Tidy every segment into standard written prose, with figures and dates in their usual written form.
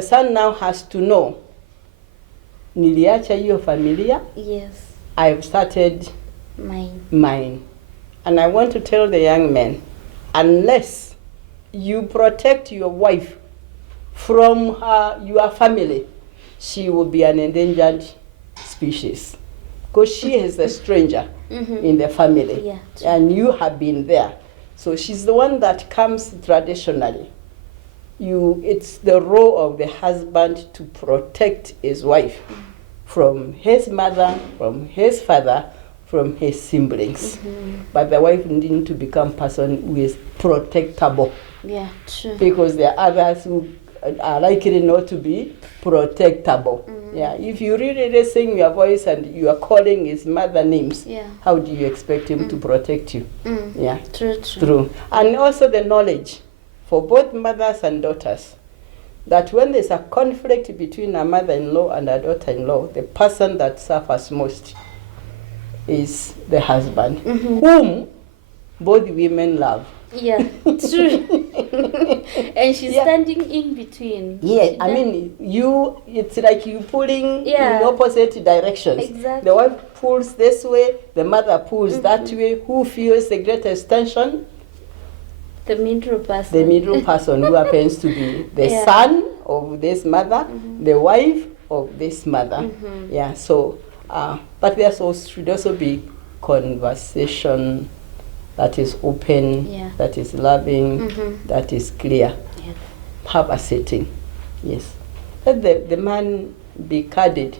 the son now has to know, niliacha hiyo familia. Yes. I've started mine. And I want to tell the young men, unless you protect your wife from your family, she will be an endangered species. Because she is a stranger in the family. Yeah, and you have been there. So she's the one that comes traditionally. It's the role of the husband to protect his wife from his mother, from his father, from his siblings. But the wife needs to become person who is protectable. Yeah, true. Because there are others who are likely not to be protectable. Yeah, if you really raising your voice and you are calling his mother names, how do you expect him to protect you? Yeah, true. And also the knowledge for both mothers and daughters that when there's a conflict between a mother-in-law and a daughter-in-law, the person that suffers most is the husband, whom both women love. Yeah, true. And she's standing in between. Yeah, I mean, it's like you pulling in opposite directions. Exactly. The wife pulls this way, the mother pulls that way. Who feels the greatest tension? The middle person. The middle person, who happens to be the son of this mother, the wife of this mother. Yeah, so, but there should also be conversation that is open, that is loving, that is clear. Yeah. Have a setting. Yes. Let the man be candid.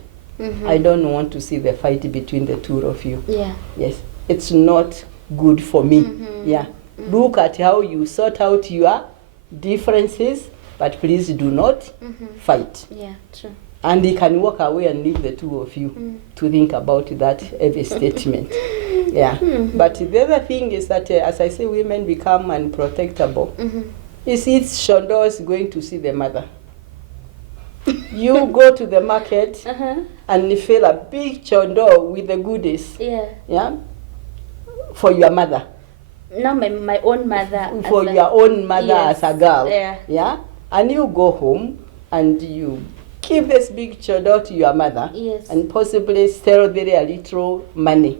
I don't want to see the fight between the two of you. Yeah. Yes. It's not good for me. Yeah. Look at how you sort out your differences, but please do not fight. Yeah, true. And he can walk away and leave the two of you to think about that every statement. Yeah. But the other thing is that, as I say, women become unprotectable. Is Shondo is going to see the mother. You go to the market and you fill a big Shondo with the goodies. Yeah. For your mother. No, my own mother. For your own mother as a girl. Yeah. And you go home and you give this big Shondo to your mother. And possibly sell very a little money.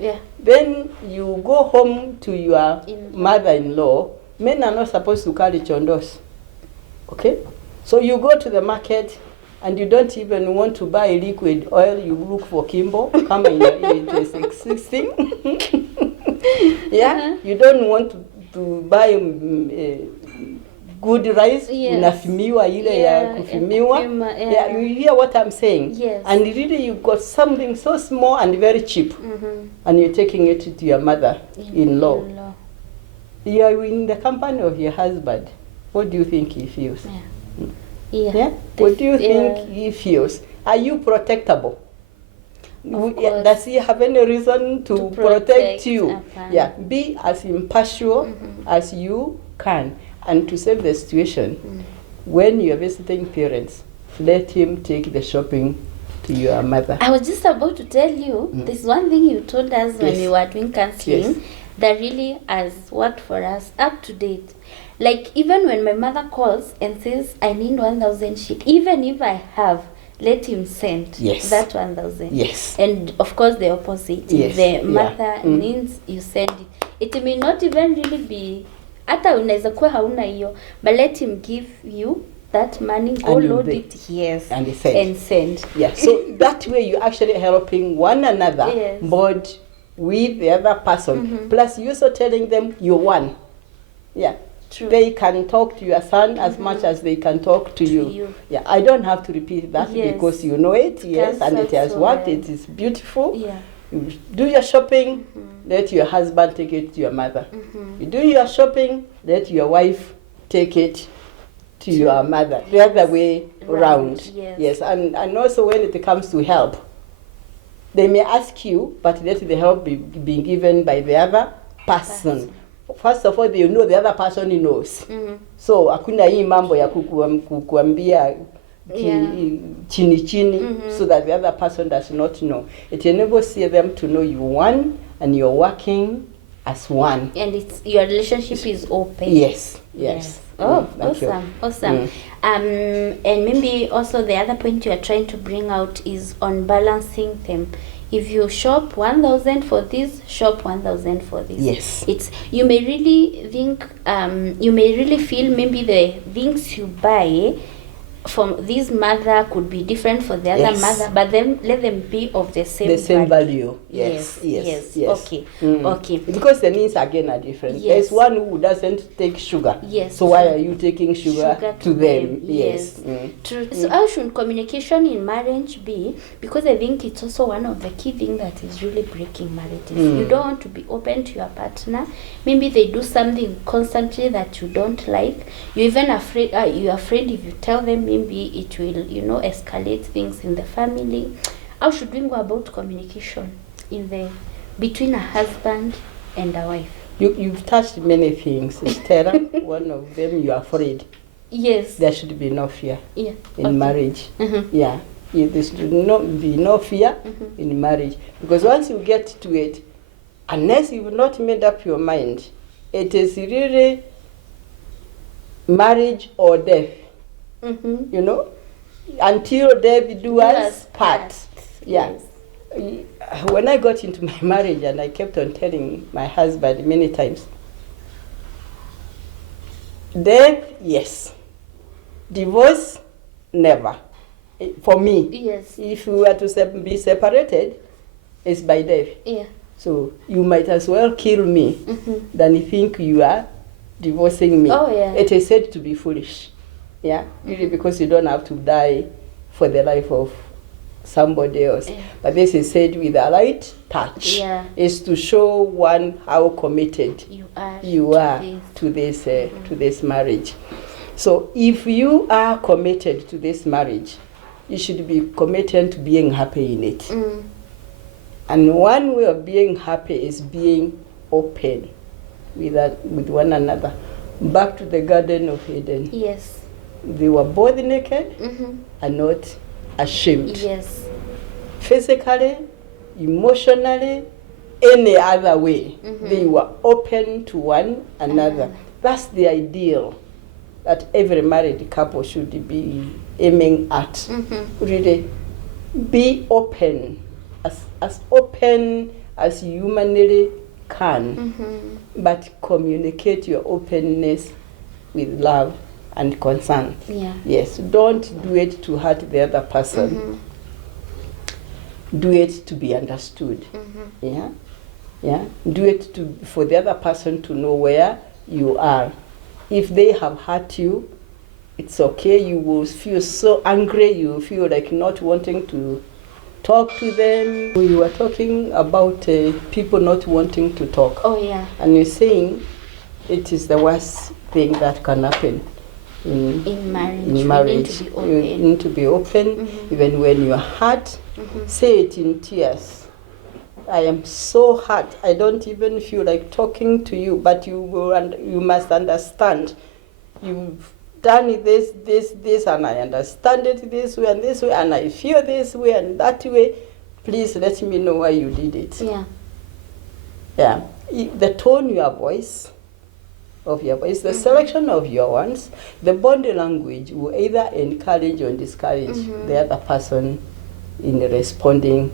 Yeah. Then you go home to your mother-in-law. Men are not supposed to carry Shondos. Okay? So you go to the market and you don't even want to buy liquid oil. You look for Kimbo. Come in 16. Yeah? You don't want to buy good rice. Unafimiwa ile ya kufimiwa. Yeah, you hear what I'm saying? Yes. And really you got something so small and very cheap. And you're taking it to your mother-in-law. You are in the company of your husband. What do you think he feels? Yeah? What do you think he feels? Are you protectable? Does he have any reason to protect you? Yeah, be as impartial as you can. And to save the situation, when you're visiting parents, let him take the shopping to your mother. I was just about to tell you, there's one thing you told us when we were doing counseling that really has worked for us up to date. Like, even when my mother calls and says, I need 1,000 shit, even if I have, let him send that 1,000. Yes. And of course the opposite. If the mother needs, you send it. It may not even really be, hata unaweza kuwa hauna hiyo, but let him give you that money, go load it, and send. Yeah, so that way you're actually helping one another, but with the other person. Plus you're also telling them you're one. Yeah. True. They can talk to your son as much as they can talk to you. Yeah, I don't have to repeat that because you know it, and it has worked. It is beautiful. Yeah. You do your shopping, let your husband take it to your mother. You do your shopping, let your wife take it to your mother. The other way around. Yes, and also when it comes to help, they may ask you, but let the help be given by the other person. First of all, they know the other person knows. So hakuna hii mambo ya kukuambia chini so that the other person does not know. It enables them to know you one and you're working as one. And it's your relationship is open. Yes. Oh, Thank you. awesome. And maybe also the other point you are trying to bring out is on balancing them. If you shop 1,000 for this, shop 1,000 for this. Yes. It's, you may really think, you may really feel maybe the things you buy from this mother could be different for the other mother, but then let them be of the same value. Yes. Okay. Okay. Because the needs again are different. Yes. There's one who doesn't take sugar. Yes. So why are you taking sugar to them? Yes. True. So how should communication in marriage be? Because I think it's also one of the key things that is really breaking marriages. You don't want to be open to your partner. Maybe they do something constantly that you don't like. You're even afraid. You're afraid if you tell them, maybe it will, escalate things in the family. How should we go about communication between a husband and a wife? You've touched many things, Esther. One of them, you're afraid. Yes. There should be no fear in marriage. Mm-hmm. There should not be no fear in marriage. Because once you get to it, unless you've not made up your mind, it is really marriage or death. Until death do us part. Yes. When I got into my marriage, and I kept on telling my husband many times, death, yes. Divorce, never. For me, yes. If we were to be separated, it's by death. Yeah. So you might as well kill me than you think you are divorcing me. Oh, yeah. It is said to be foolish. Yeah, really, because you don't have to die for the life of somebody else. Yeah. But this is said with a light touch. Yeah. Is to show one how committed you are to this marriage. So if you are committed to this marriage, you should be committed to being happy in it. And one way of being happy is being open with one another. Back to the Garden of Eden. Yes. They were both naked and not ashamed. Yes. Physically, emotionally, any other way, they were open to one another. That's the ideal that every married couple should be aiming at. Really, be open, as open as you humanly can, but communicate your openness with love and concern. Yeah. Yes, don't do it to hurt the other person. Do it to be understood. Yeah. Do it for the other person to know where you are. If they have hurt you, it's okay. You will feel so angry. You will feel like not wanting to talk to them. We were talking about people not wanting to talk. Oh, yeah. And you're saying it is the worst thing that can happen in marriage. In marriage. You need to be open. Even when you're hurt, say it in tears. I am so hurt. I don't even feel like talking to you, but you must understand. You've done this, and I understand it this way, and I feel this way and that way. Please let me know why you did it. Yeah. The tone of your voice, the selection of your words, the body language will either encourage or discourage the other person in responding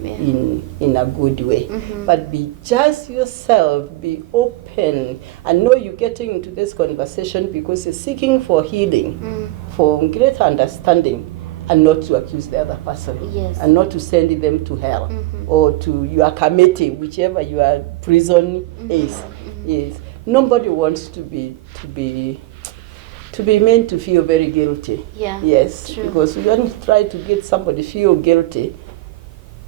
in a good way. But be just yourself, be open, and know you're getting into this conversation because you're seeking for healing, for greater understanding, and not to accuse the other person, and not to send them to hell or to your committee, whichever your prison is. Nobody wants to be made to feel very guilty. Yes, true. Because we don't try to get somebody feel guilty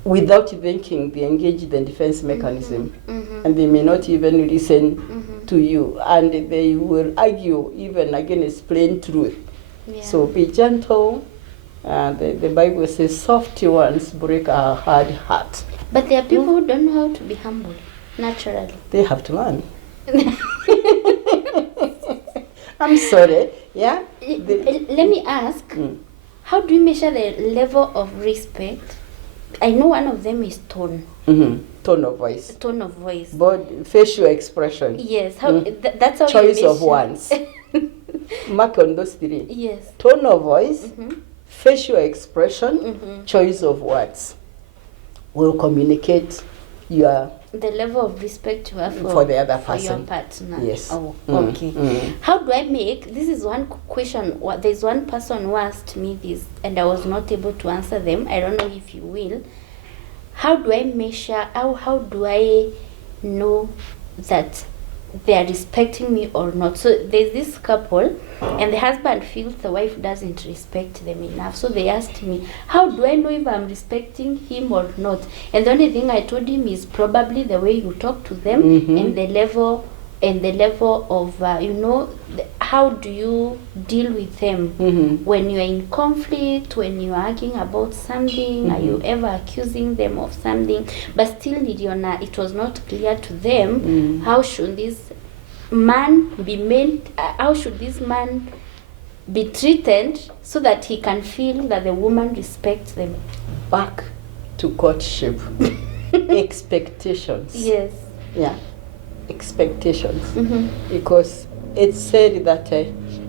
without thinking they engage the defense mechanism, and they may not even listen to you, and they will argue even against plain truth. So be gentle. The Bible says, soft ones break a hard heart. But there are people who don't know how to be humble naturally. They have to learn. I'm sorry. Yeah. Let me ask, how do you measure the level of respect I know one of them is tone. Tone of voice. Tone of voice. But facial expression. Yes. How that's how choice you of words. Mark on those three. Yes. Tone of voice, facial expression, choice of words will communicate your the level of respect you have for the other for your person. partner. Yes. Oh, okay. How do I make, this is one question, there's one person who asked me this and I was not able to answer them. I don't know if you will. How do I measure, how do I know that they are respecting me or not? So there's this couple and the husband feels the wife doesn't respect them enough. So they asked me, how do I know if I'm respecting him or not? And the only thing I told him is probably the way you talk to them and the level of how do you deal with them when you're in conflict, when you're arguing about something, are you ever accusing them of something? But still it was not clear to them how should this man be made, how should this man be treated so that he can feel that the woman respects them. Back to courtship. Expectations. Yes. Yeah. Expectations. Because it's said that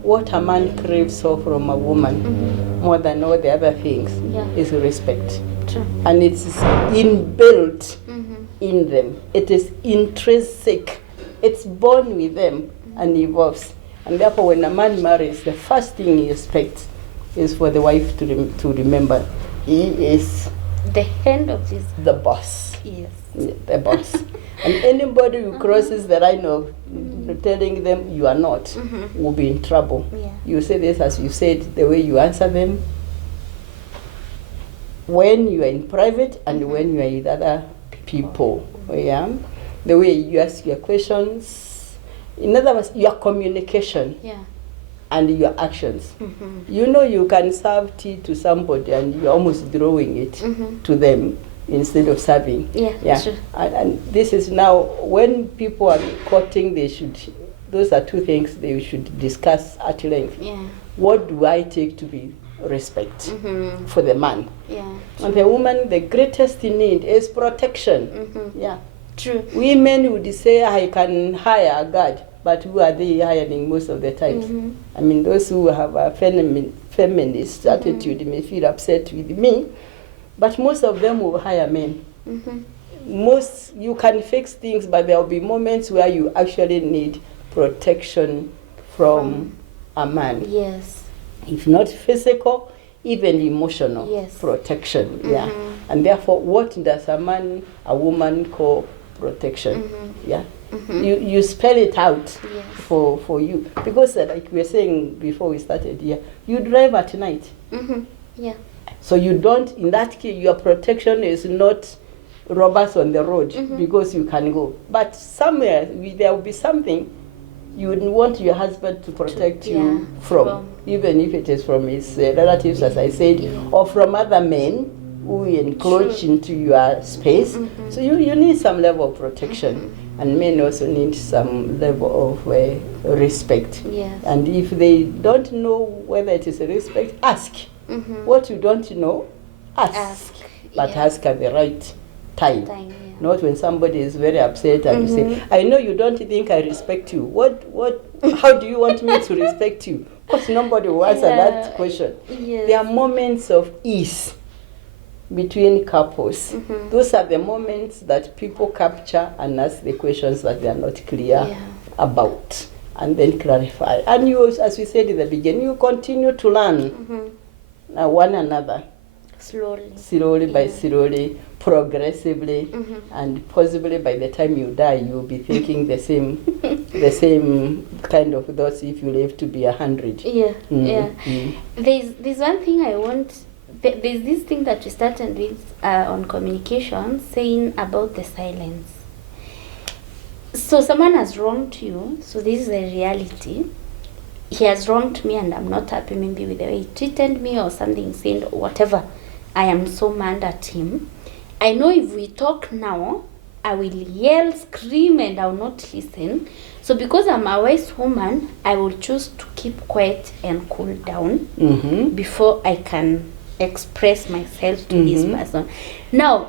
what a man craves for from a woman more than all the other things is respect. True. And it's inbuilt in them. It is intrinsic. It's born with them and evolves. And therefore, when a man marries, the first thing he expects is for the wife to remember he is the hand of this. The boss. Yes. The boss. And anybody who crosses the line of telling them you are not will be in trouble. Yeah. You say this, as you said, the way you answer them when you are in private and when you are with other people. Yeah. The way you ask your questions. In other words, your communication and your actions. You know you can serve tea to somebody and you're almost throwing it to them instead of serving. Yeah. True. And this is now, when people are courting, those are two things they should discuss at length. Yeah. What do I take to be respect for the man? Yeah. And the woman, the greatest need is protection. Yeah. True. Women would say, I can hire a guard, but who are they hiring most of the times? I mean, those who have a feminist attitude may feel upset with me, but most of them will hire men. Most, you can fix things, but there will be moments where you actually need protection from a man. Yes. If not physical, even emotional protection. Yeah. And therefore, what does a woman call protection? Yeah. You spell it out for you. Because like we were saying before we started here, you drive at night. Yeah. So you don't, in that case, your protection is not robbers on the road because you can go. But somewhere, there will be something you would want your husband to protect you from, even if it is from his relatives, as I said, or from other men who encroach into your space. So you need some level of protection. And men also need some level of respect. Yes. And if they don't know whether it is a respect, ask. What you don't know, ask. But ask at the right time. Not when somebody is very upset and you say, I know you don't think I respect you. How do you want me to respect you? Because nobody will answer that question. Yes. There are moments of ease between couples. Those are the moments that people capture and ask the questions that they are not clear about, and then clarify. And you, as we said in the beginning, you continue to learn one another. Slowly by slowly, progressively, and possibly by the time you die, you'll be thinking the same kind of thoughts if you live to be 100. There's one thing I want. There's this thing that we started with on communication, saying about the silence. So someone has wronged you, so this is a reality. He has wronged me and I'm not happy maybe with the way he treated me or something, saying whatever. I am so mad at him. I know if we talk now, I will yell, scream, and I will not listen. So because I'm a wise woman, I will choose to keep quiet and cool down before I can express myself to this person. Now,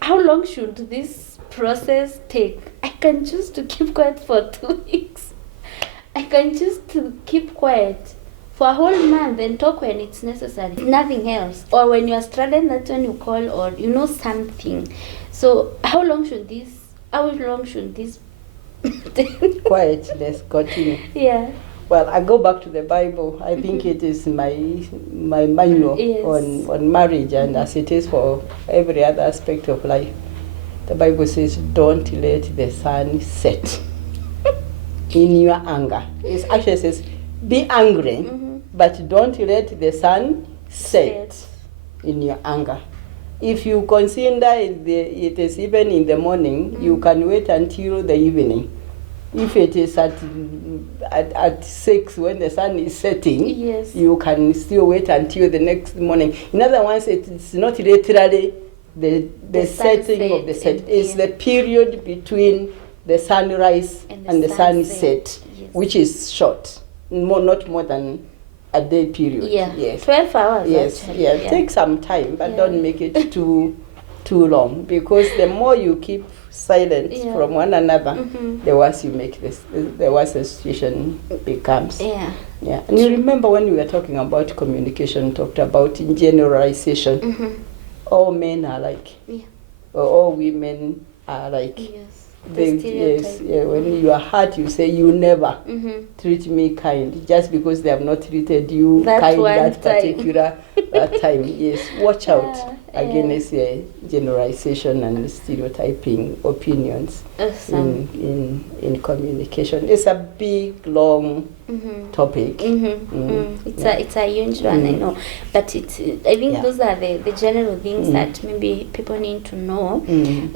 how long should this process take? I can choose to keep quiet for 2 weeks. I can choose to keep quiet for a whole month and talk when it's necessary. Nothing else. Or when you are struggling, that's when you call, or you know something. So how long should this Quietness continue. Yeah. Well, I go back to the Bible. I think it is my manual on marriage, and as it is for every other aspect of life. The Bible says, don't let the sun set in your anger. It actually says, be angry, but don't let the sun set in your anger. If you consider it is even in the morning, you can wait until the evening. If it is at 6 when the sun is setting, you can still wait until the next morning. In other words, it's not literally the setting of the set. It's the period between the sunrise and the sunset, which is short, not more than a day period. Yes. 12 hours. Yes. Yeah. Take some time, but don't make it too long, because the more you keep silent from one another, the worse you make this, the worse the situation becomes. Yeah. And you remember when we were talking about communication, talked about in generalization, all men are like, or all women are like. When you are hurt, you say, you never treat me kind, just because they have not treated you kind that particular time. Yes, watch out against generalization and stereotyping opinions in communication. It's a big, long topic. It's a huge one, I know, but I think those are the general things that maybe people need to know.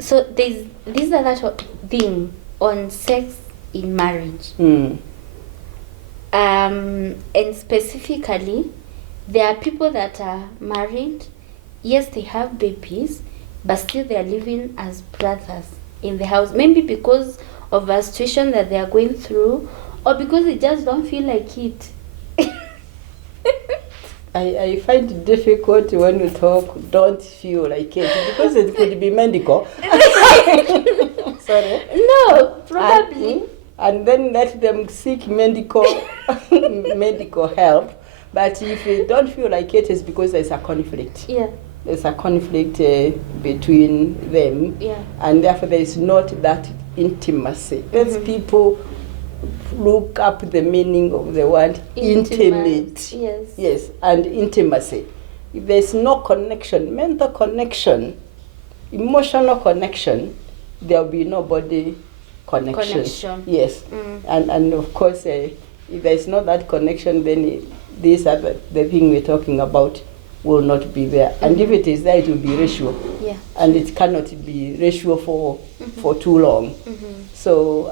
So these are that thing on sex in marriage, and specifically, there are people that are married. Yes, they have babies, but still they are living as brothers in the house. Maybe because of a situation that they are going through, or because they just don't feel like it. I find it difficult when you talk, don't feel like it, because it could be medical. Sorry? No, probably. And then let them seek medical help. But if you don't feel like it, it's because there's a conflict. There's a conflict between them. And therefore there is not that intimacy. Let's people look up the meaning of the word intimate. Yes, and intimacy. If there's no connection, mental connection, emotional connection, there will be no body connection. Yes. And of course, if there's not that connection, then these are the thing we're talking about will not be there. And if it is there, it will be ratio. And it cannot be ratio for too long. So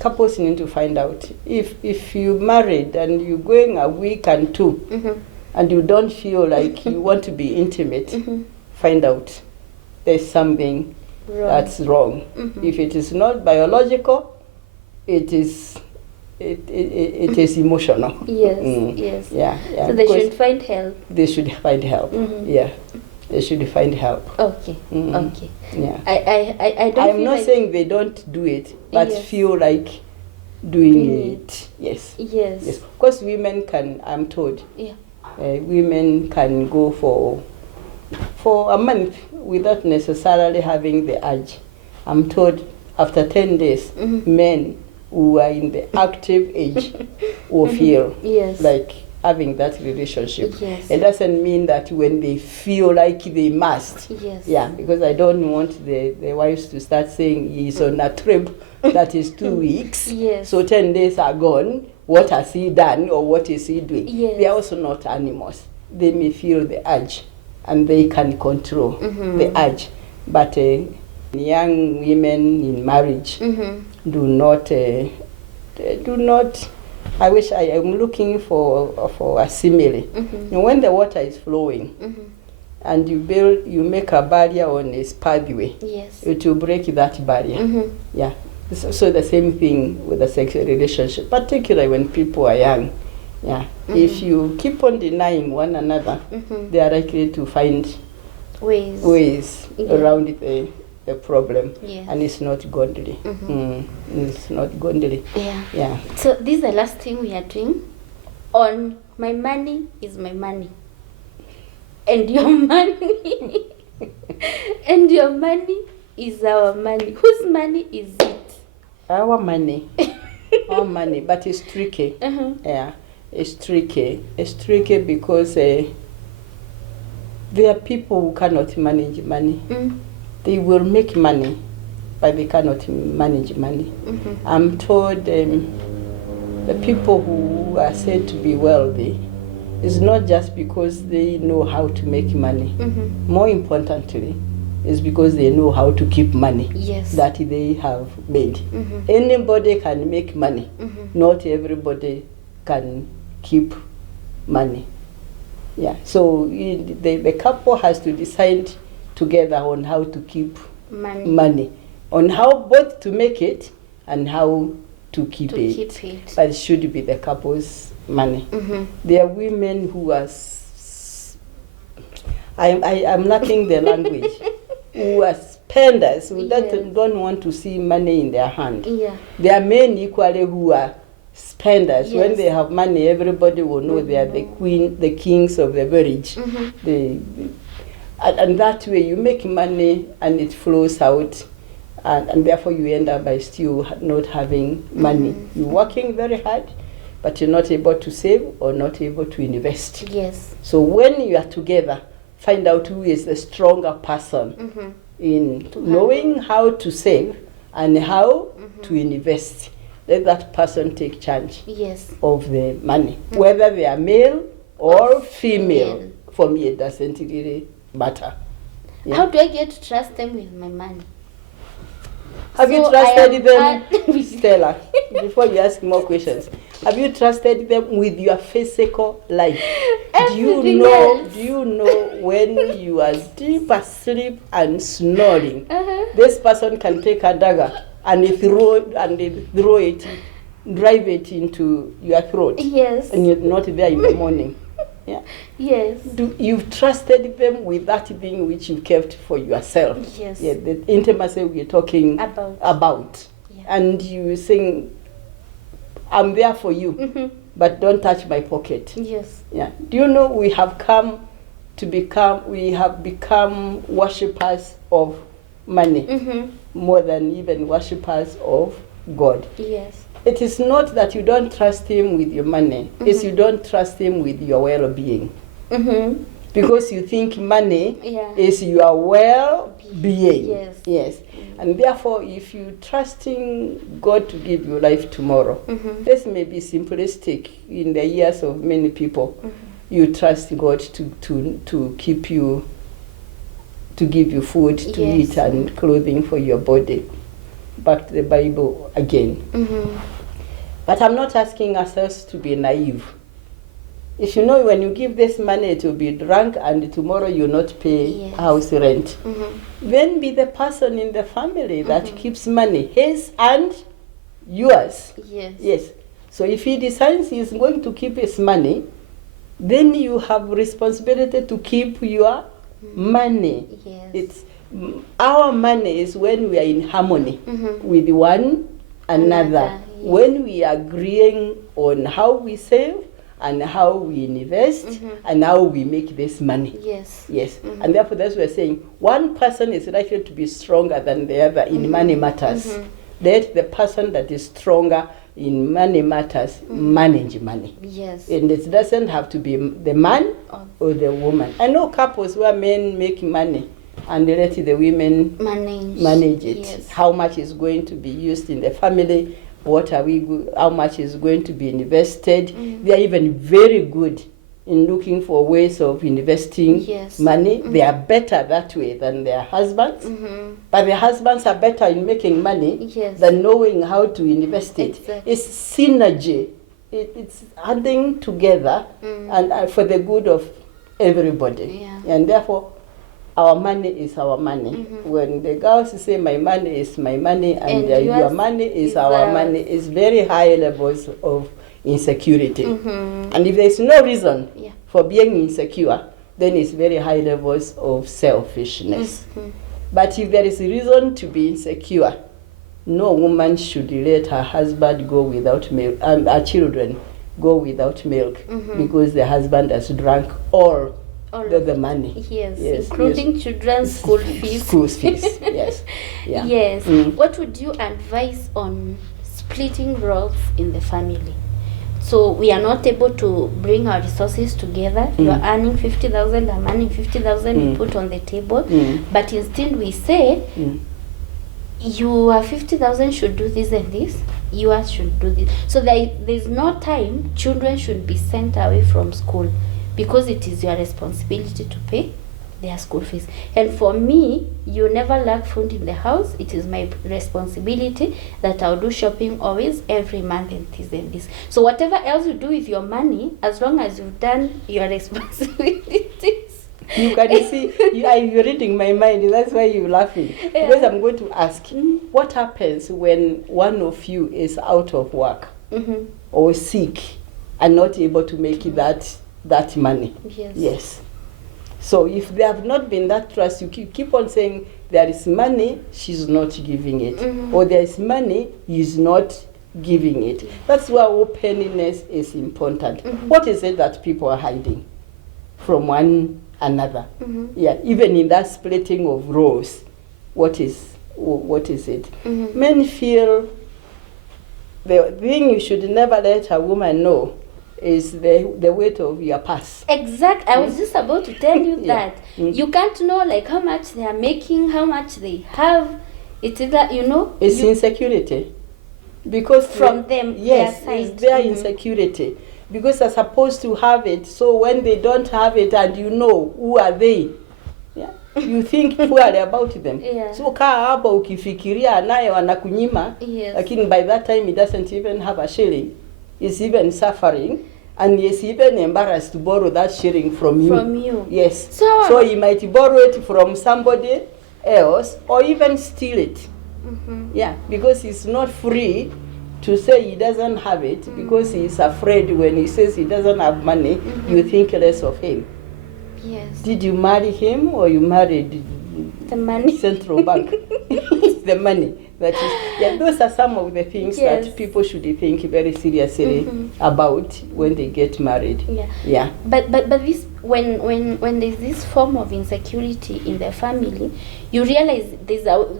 couples need to find out, if you married and you're going a week and two, and you don't feel like you want to be intimate, find out there's something that's wrong. If it is not biological, it is emotional. Yes. Yeah. So they should find help. They should find help. Yeah. They should find help. Okay. Yeah. I don't. I'm not saying they don't do it, but feel like doing it. Yes. Because women can, I'm told, women can go for a month without necessarily having the urge. I'm told after 10 days, men who are in the active age will feel like having that relationship. It doesn't mean that when they feel like they must. Because I don't want the wives to start saying he's on a trip that is 2 weeks, so 10 days are gone, what has he done or what is he doing? They are also not animals. They may feel the urge and they can control the urge, but young women in marriage do not, I wish I am looking for a simile. And when the water is flowing and you make a barrier on its pathway, it will break that barrier. So the same thing with the sexual relationship, particularly when people are young. Yeah. If you keep on denying one another, they are likely to find ways around the problem. Yes. And it's not godly. It's not godly. Yeah. So this is the last thing we are doing. On my money is my money. And your money and your money is our money. Whose money is it? Our money. Our money. But it's tricky. Yeah. It's tricky. It's tricky because there are people who cannot manage money. They will make money, but they cannot manage money. I'm told the people who are said to be wealthy is not just because they know how to make money. More importantly, is because they know how to keep money that they have made. Anybody can make money. Not everybody can keep money. Yeah. So the couple has to decide together on how to keep money, on how both to make it and how to keep it. But it should be the couple's money. There are women who are I'm lacking the language, who are spenders, who don't want to see money in their hand. There are men equally who are spenders. When they have money, everybody will know they are the kings of the village. And that way you make money and it flows out, and therefore you end up by still not having money. You're working very hard, but you're not able to save or not able to invest. So when you are together, find out who is the stronger person in knowing how to save and how to invest. Let that person take charge of the money. Whether they are male or female, for me it doesn't really matter. How do I get to trust them with my money? Have you trusted them, Stella, before you ask more questions, have you trusted them with your physical life? Do you know when you are deep asleep and snoring, this person can take a dagger and drive it into your throat, and you're not there in the morning? You've trusted them with that thing which you kept for yourself. The intimacy we're talking about. And you saying, I'm there for you, but don't touch my pocket. Do you know we have become worshippers of money more than even worshippers of God. It is not that you don't trust him with your money, it's you don't trust him with your well-being. Because you think money is your well-being. And therefore, if you trusting God to give you life tomorrow, this may be simplistic in the ears of many people. You trust God to keep you, to give you food to eat and clothing for your body. Back to the Bible again. But I'm not asking ourselves to be naive. If you know when you give this money it will be drunk and tomorrow you'll not pay house rent, then be the person in the family that keeps money, his and yours. So if he decides he's going to keep his money, then you have responsibility to keep your money. It's our money is when we are in harmony with one another. When we are agreeing on how we save and how we invest and how we make this money. And therefore that's what we're saying. One person is likely to be stronger than the other in money matters. Let the person that is stronger in money matters manage money. And it doesn't have to be the man or the woman. I know couples where men make money and they let the women manage it. How much is going to be used in the family? How much is going to be invested? They are even very good in looking for ways of investing money. They are better that way than their husbands. But their husbands are better in making money than knowing how to invest it. It's synergy. It's adding together and for the good of everybody. And therefore, our money is our money. When the girls say my money is my money and your money is our money, it's very high levels of insecurity. And if there's no reason for being insecure, then it's very high levels of selfishness. But if there is a reason to be insecure, no woman should let her husband go without milk, her children go without milk, because the husband has drunk all the money. Yes, including children's school fees. School fees, yes. Yeah. Yes. What would you advise on splitting roles in the family? So we are not able to bring our resources together. You are earning 50,000, I'm earning 50,000, we put on the table. But instead we say, your 50,000 should do this and this, yours should do this. So there's no time children should be sent away from school, because it is your responsibility to pay their school fees. And for me, you never lack food in the house. It is my responsibility that I'll do shopping always, every month, and this and this. So whatever else you do with your money, as long as you've done your responsibilities. You can see, you're reading my mind, that's why you're laughing. Because I'm going to ask, what happens when one of you is out of work or sick and not able to make that money? Yes. So if there have not been that trust, you keep on saying there is money, she's not giving it. Or there is money, he's not giving it. That's why openness is important. What is it that people are hiding from one another? Yeah, even in that splitting of roles, what is it? Men feel the thing you should never let a woman know is the weight of your purse. Exactly. I was just about to tell you that. You can't know like how much they are making, how much they have. It's that, it's insecurity. Because from them, yes, it's their insecurity. Because they're supposed to have it. So when they don't have it and who are they? Yeah. You think poorly about them. So kaa hapa ukifikiria naye wanakunyima, lakini by that time he doesn't even have a shilling. He's even suffering, and he's even embarrassed to borrow that shilling from you. From you. Yes. So he might borrow it from somebody else or even steal it. Yeah, because he's not free to say he doesn't have it, because he's afraid when he says he doesn't have money, you think less of him. Yes. Did you marry him or you married the money? Central Bank. It's the money. That is, those are some of the things that people should think very seriously about when they get married. Yeah. But this when there's this form of insecurity in the family, you realize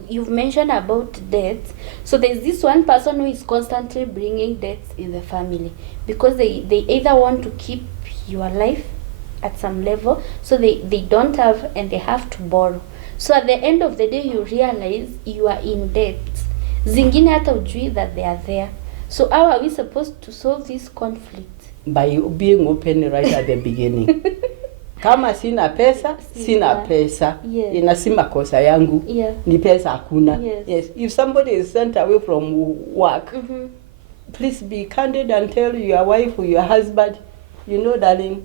you've mentioned about debts. So there's this one person who is constantly bringing debts in the family, because they either want to keep your life at some level, so they don't have and they have to borrow. So at the end of the day, you realize you are in debt. Zingine hata ujui that they are there. So how are we supposed to solve this conflict? By being open right at the beginning. Kama sina pesa, sina pesa. Inasi makosa yangu. Ni pesa hakuna. Yes. If somebody is sent away from work, please be candid and tell your wife or your husband, darling,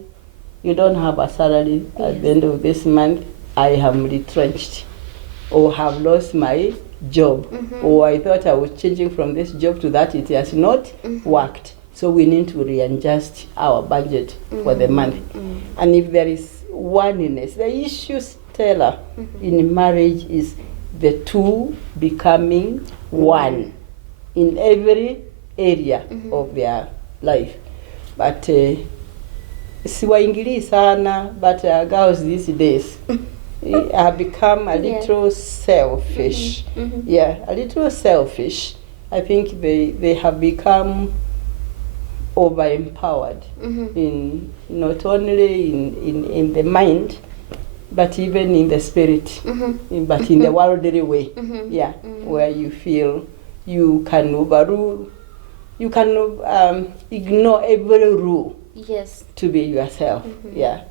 you don't have a salary at the end of this month. I am retrenched or have lost my job, or I thought I was changing from this job to that. It has not worked. So we need to readjust our budget for the month. And if there is oneness, the issue, Stella, in marriage is the two becoming one in every area of their life. But siwaingili sana, but girls these days have become a little selfish. Yeah, a little selfish. I think they have become over-empowered in not only in the mind, but even in the spirit, but in the worldly way. Yeah, where you feel you can overrule, you can ignore every rule. To be yourself. Yeah.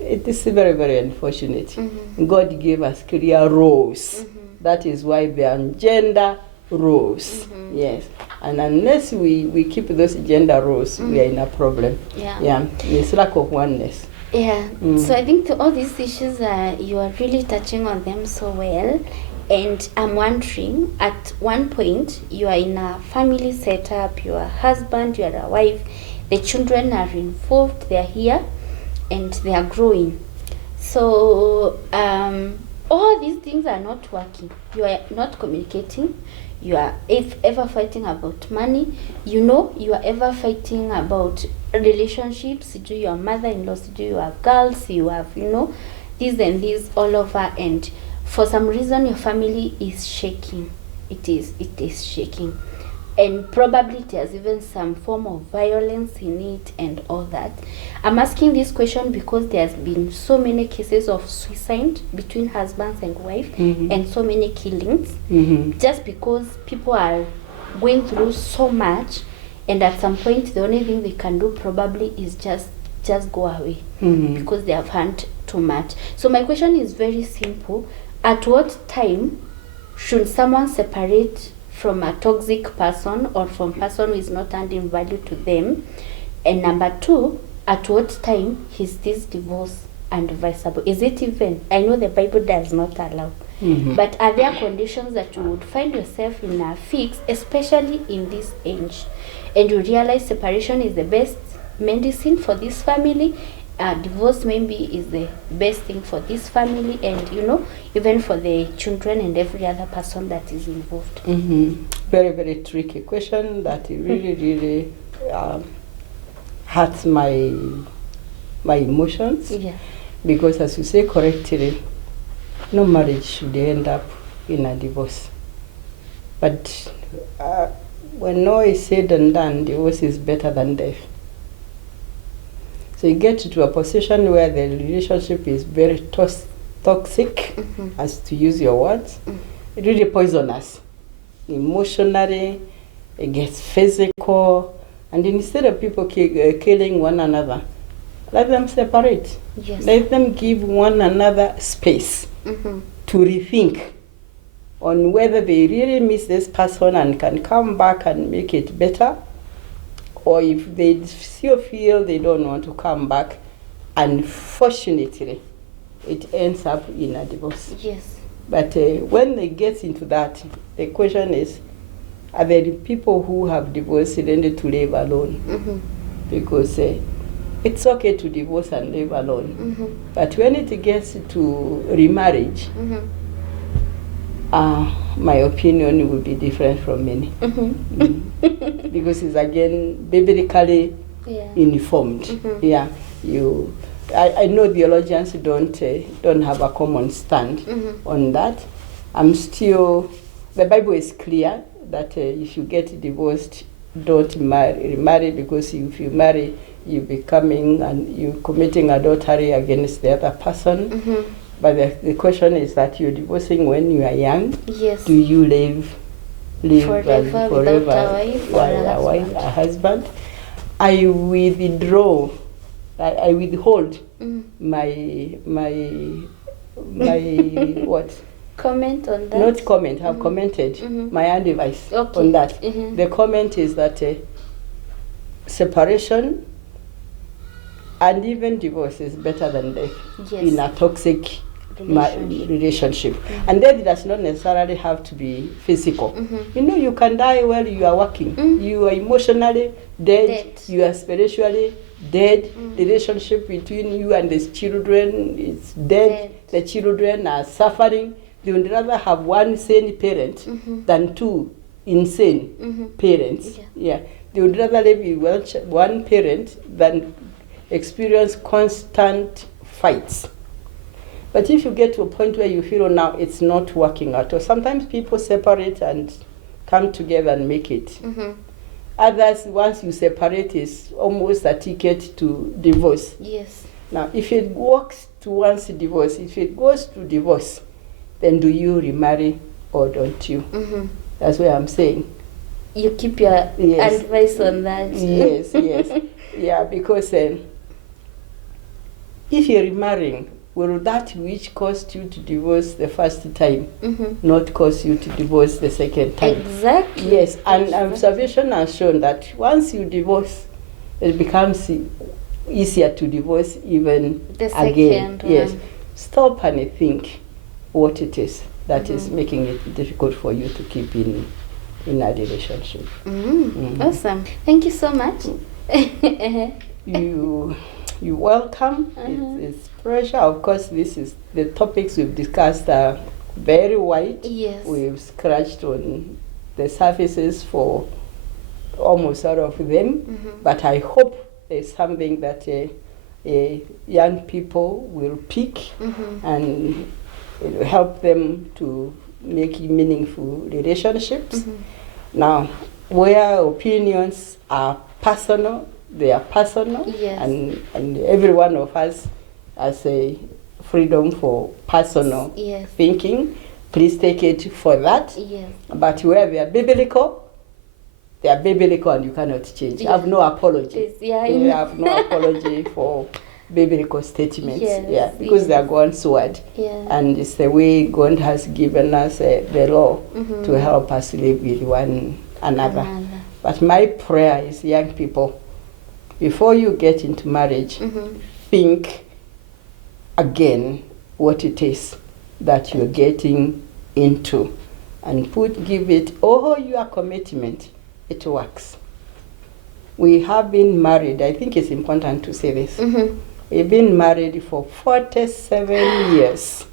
It is very, very unfortunate. God gave us clear roles. That is why there are gender roles. Yes. And unless we keep those gender roles, we are in a problem. Yeah. It's lack of oneness. Yeah. So I think all these issues you are really touching on them so well. And I'm wondering, at one point, you are in a family setup, you are a husband, you are a wife, the children are involved, they are here, and they are growing. So, all these things are not working. You are not communicating. You are ever fighting about money. You are ever fighting about relationships. Do your mother-in-law, do you have girls, you have, this and this all over, and for some reason your family is shaking. It is shaking, and probably there's even some form of violence in it and all that. I'm asking this question because there's been so many cases of suicide between husbands and wife, and so many killings, just because people are going through so much, and at some point the only thing they can do probably is just go away, because they have had too much. So my question is very simple. At what time should someone separate from a toxic person or from person who is not adding value to them? And number two, at what time is this divorce and vice versa? Is it even, I know the Bible does not allow, but are there conditions that you would find yourself in a fix, especially in this age, and you realize separation is the best medicine for this family? Divorce maybe is the best thing for this family, and even for the children and every other person that is involved. Very, very tricky question that really hurts my emotions. Yeah. Because as you say correctly, no marriage should end up in a divorce. But when all is said and done, divorce is better than death. So you get to a position where the relationship is very toxic, as to use your words. It really poisonous emotionally. It gets physical, and instead of people killing one another, let them separate. Yes. Let them give one another space to rethink on whether they really miss this person and can come back and make it better, or if they still feel they don't want to come back. Unfortunately, it ends up in a divorce. Yes. But when they get into that, the question is, are there people who have divorced and to live alone? Because it's okay to divorce and live alone. But when it gets to remarriage, my opinion will be different from many. Because it's again biblically informed. Yeah, I know theologians don't have a common stand on that. The Bible is clear that if you get divorced, don't remarry, because if you marry, you're committing adultery against the other person. But the question is that you're divorcing when you are young. Yes. Do you live forever without a wife or a husband? I withdraw. I withhold my what? Comment on that? Not comment. I've commented my advice on that. The comment is that separation and even divorce is better than death in a toxic relationship. And death does not necessarily have to be physical. You can die while you are working. You are emotionally dead. You are spiritually dead. The relationship between you and the children is dead. The children are suffering. They would rather have one sane parent than two insane parents. Yeah. They would rather live with one parent than experience constant fights. But if you get to a point where you feel now it's not working out, or sometimes people separate and come together and make it. Others, once you separate, is almost a ticket to divorce. Yes. Now, if it works towards divorce, if it goes to divorce, then do you remarry or don't you? That's what I'm saying. You keep your advice on that. Yes. Yeah, because if you're remarrying, will that which caused you to divorce the first time not cause you to divorce the second time? Exactly. Yes, and observation has shown that once you divorce, it becomes easier to divorce even the again. Second Yes. one. Stop and think what it is. that is making it difficult for you to keep in a relationship. Awesome. Thank you so much. You're welcome. It's pressure. Of course, the topics we've discussed are very wide. Yes. We've scratched on the surfaces for almost all of them, but I hope there's something that young people will pick and it will help them to make meaningful relationships. Now, where opinions are personal, they are personal, Yes. and every one of us has a freedom for personal Yes. thinking. Please take it for that. Yes. But where they are biblical and you cannot change. I have no apology. Yeah, I have no apology for biblical statements. Yes, Yeah, because they are God's word. Yeah. And it's the way God has given us the law to help us live with one another. But my prayer is, young people, before you get into marriage, think again what it is that you're getting into and give it all your commitment. It works. We have been married, I think it's important to say this. We've been married for 47 years.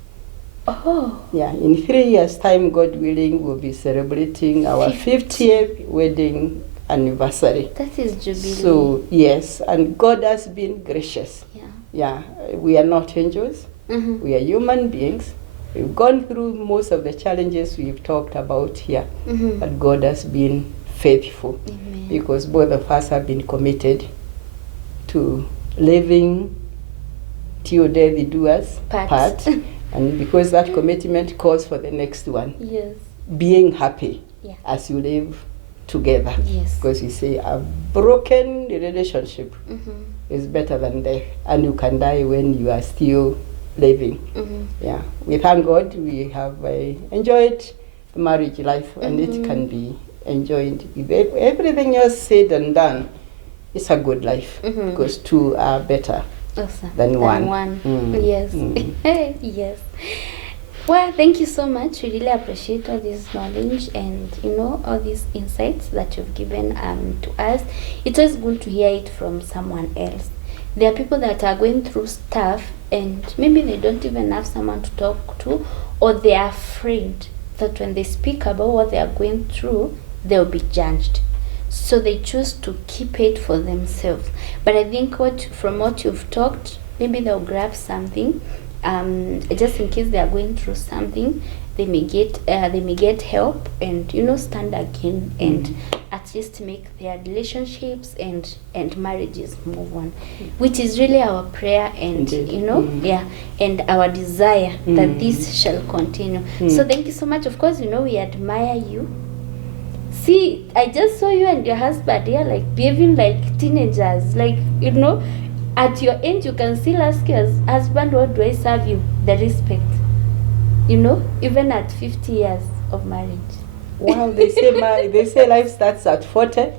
Oh. Yeah, in 3 years' time, God willing, we'll be celebrating our 50th wedding anniversary. That is jubilee. So, yes, and God has been gracious. Yeah. Yeah, we are not angels. We are human beings. We've gone through most of the challenges we've talked about here, but God has been faithful. Amen. Because both of us have been committed to living till death do us part. And because that commitment calls for the next one, Yes. being happy Yeah. as you live together. Yes. Because you say a broken relationship is better than death, and you can die when you are still living. Yeah, we thank God we have enjoyed the marriage life, and it can be enjoyed with everything else said and done. It's a good life because two are better than one. Yes. Yes. Well, thank you so much. We really appreciate all this knowledge and all these insights that you've given to us. It's always good to hear it from someone else. There are people that are going through stuff and maybe they don't even have someone to talk to, or they are afraid that when they speak about what they are going through, they'll be judged. So they choose to keep it for themselves. But I think from what you've talked, maybe they'll grab something, just in case they are going through something. They may get help and stand again and at least make their relationships and marriages move on, which is really our prayer and and our desire that this shall continue. So thank you so much. Of course, we admire you. See, I just saw you and your husband here like behaving like teenagers, like at your age you can still ask your husband, what do I serve you? The respect. Even at 50 years of marriage. Well, they say life starts at 40.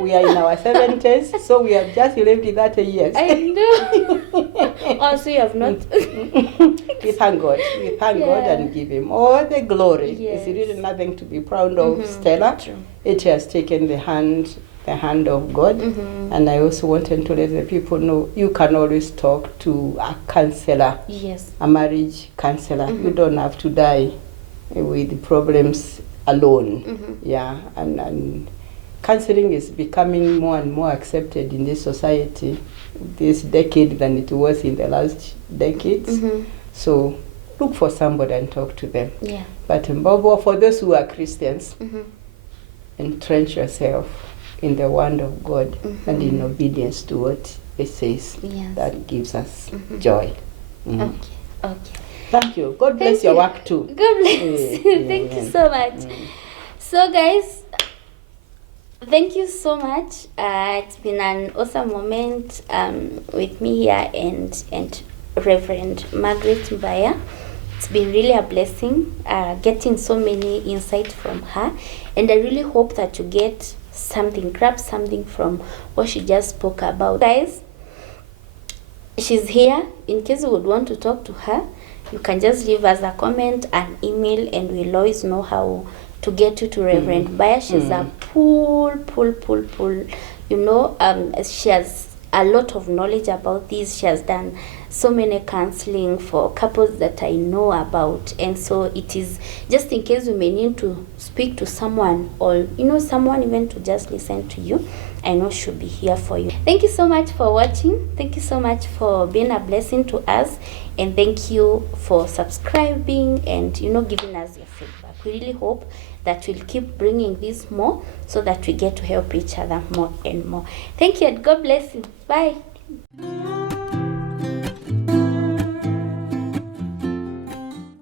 We are in our 70s, so we have just lived 30 years. I know. Also, you have not. We thank God. We thank God and give Him all the glory. Yes. It's really nothing to be proud of, Stella. True. It has taken the hand of God. And I also wanted to let the people know you can always talk to a counselor. Yes. A marriage counselor. You don't have to die with problems alone. Yeah, and counseling is becoming more and more accepted in this society this decade than it was in the last decades. So look for somebody and talk to them. Yeah. But above all, for those who are Christians, entrench yourself in the word of God and in obedience to what it says. Yes. That gives us joy. Okay. Thank you. God bless your work too. God bless you. Thank you so much. So guys, thank you so much. It's been an awesome moment with me here and Reverend Margret Mbaya. It's been really a blessing getting so many insights from her, and I really hope that you get grab something from what she just spoke about. Guys, she's here in case you would want to talk to her. you can just leave us a comment, an email, and we'll always know how to get you to Reverend Mbaya. She's a pull. You know, she has a lot of knowledge about this. She has done so many counseling for couples that I know about, and so it is just in case you may need to speak to someone, or you know, someone even to just listen to you, I know she'll be here for you. Thank you so much for watching. Thank you so much for being a blessing to us, and thank you for subscribing and, you know, giving us your feedback. We really hope that we'll keep bringing this more so that we get to help each other more and more. Thank you, and God bless you. Bye.